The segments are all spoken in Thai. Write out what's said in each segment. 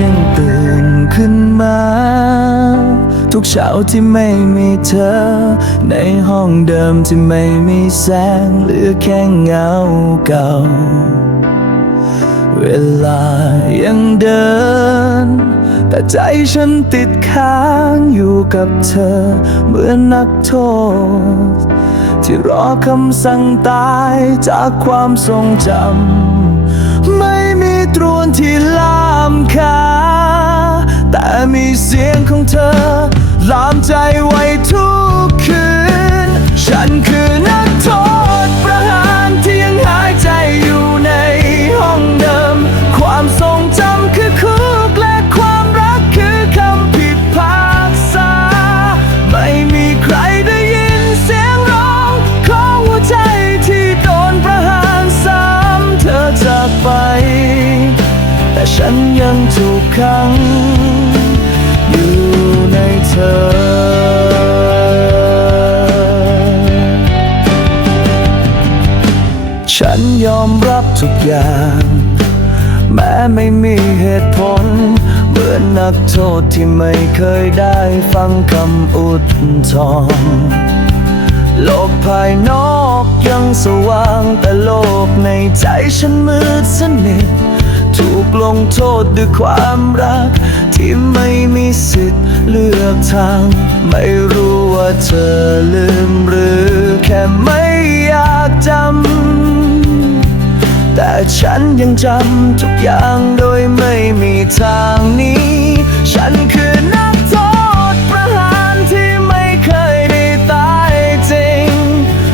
ยังตื่นขึ้นมา ทุกเช้าที่ไม่มีเธอ ในห้องเดิมที่ไม่มีแสงเหลือแค่เงาเก่า เวลายังเดิน แต่ใจฉันติดค้างอยู่กับเธอ เหมือนนักโทษ ที่รอคำสั่งตายจากความทรงจำไม่มีตรวนที่ลา มีเสียงของเธอลามใจไว้ทุกคืน ฉันคือนักโทษประหารที่ยังหายใจอยู่ในห้องเดิม ความทรงจำคือคุกและความรักคือคำพิพากษา ไม่มีใครได้ยินเสียงร้องของหัวใจที่โดนประหารซ้ำเธอจากไป แต่ฉันยังถูกขัง ฉันยอมรับทุกอย่าง แม้ไม่มีเหตุผล เหมือนนักโทษที่ไม่เคยได้ฟังคำอุทธรโลกภายนอกยังสว่างแต่โลกในใจฉันมืดสนิทถูกลงโทษด้วยความรัก ที่ไม่มีสิทธิ์เลือกทาง ไม่รู้ว่าเธอลืมหรือแค่ไม่อยากจำ ฉันยังจำทุกอย่างโดยไม่มีทางนี้ ฉันคือนักโทษประหารที่ไม่เคยได้ตายจริง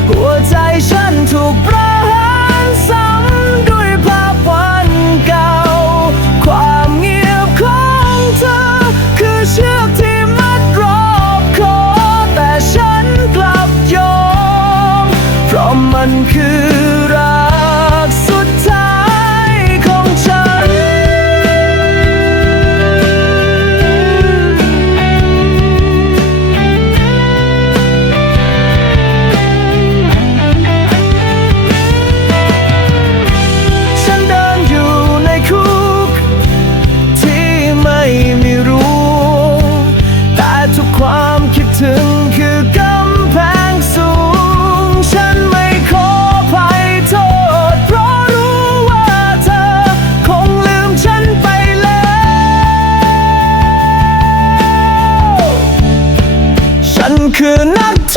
หัวใจฉันถูกประหารซ้ำด้วยภาพวันเก่า ความเงียบของเธอ คือเชือกที่มัดรอบคอแต่ฉันกลับยอมเพราะมันคือ ฉันคือนักโท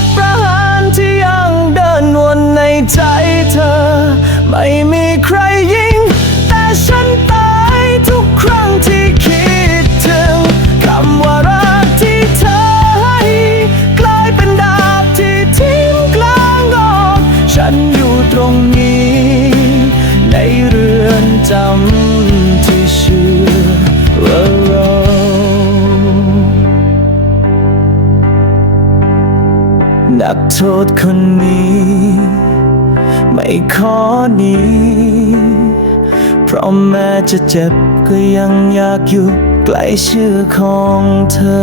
ษประหารที่ยังเดินวนในใจเธอ ไม่มีใครยิง แต่ฉันตายทุกครั้งที่คิดถึงคำว่ารักที่เธอให้กลายเป็นดาบที่ทิ้งกลางอกฉันอยู่ตรงนี้ ในเรือนจำที่ชื่อว่าเรา นักโทษคนนี้ ไม่ขอหนีเพราะแม้จะเจ็บก็ยังอยากอยู่ใกล้ชื่อของเธอ